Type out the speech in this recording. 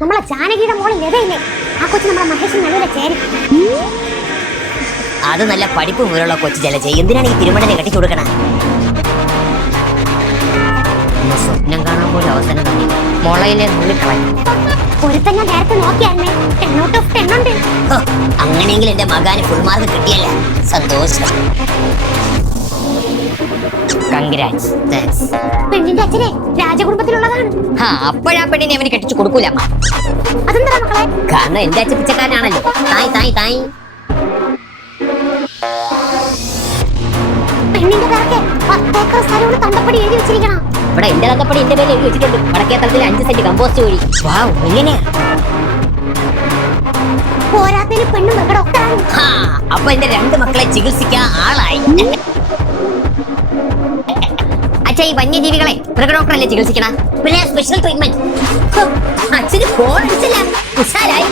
നമ്മളെ ജാനകിയുടെ മോളിൽ ലതയില്ലേ, ആ കൊച്ചു നമ്മളെ മഹേഷിന് നല്ലൊരു ചേരും. അത് നല്ല പഠിപ്പ് മുതലുള്ള കൊച്ചു ജലജ. എന്തിനാണ് ഈ തിരുമണനെ കെട്ടിച്ചു കൊടുക്കണ? സ്വപ്നം കാണാൻ പോലും അവസരം തന്നെ മുളയിലെ നുള്ളിക്കളഞ്ഞു. ഒരുത്തൻ ഞാൻ നേരത്തെ നോക്കിയായിരുന്നേ, 10 out of 10 ഉണ്ട്. അങ്ങനെയെങ്കിൽ എന്റെ മകാന് ഫുൾ മാർക്ക് കിട്ടിയല്ല, സന്തോഷം. കൺഗ്രാറ്റ്സ്. പെണ്ണിന്റെ അച്ഛനെ രാജകുടുംബത്തിലുള്ളതാണ്. അപ്പോഴാ പെണ്ണിനെ അവന് കെട്ടിച്ചു കൊടുക്കൂല. അതെന്താ മക്കളെ? കാരണം എന്റെ അച്ഛൻ പിച്ചക്കാരനാണല്ലോ. തായ് തായ് തായ്. പെണ്ണിന്റെ പേർക്ക് 10 ഏക്കർ സ്ഥലം തണ്ടപ്പടി എഴുതി വെച്ചിരിക്കണം. ഇവിടെ എന്റെ തന്തപ്പടി എന്റെ പേര് എഴുതി വെച്ചിട്ടുണ്ട്. വടക്കേ തലത്തിൽ 5 സെന്റ് കമ്പോസ്റ്റ് വഴി. എങ്ങനെയാ? പോരാത്തതിന് പെണ്ണ് മൃഗഡോക്ടറാണ്. അപ്പൊ എന്റെ 2 മക്കളെ ചികിത്സിക്കാൻ ആളായി. അച്ഛാ, ഈ വന്യജീവികളെ മൃഗഡോക്ടറല്ലേ ചികിത്സിക്കണ? പിന്നെ സ്പെഷ്യൽ ട്രീറ്റ്മെന്റ്. അച്ഛന് ഫോൺ അടിച്ചില്ല, ഉഷാരായി.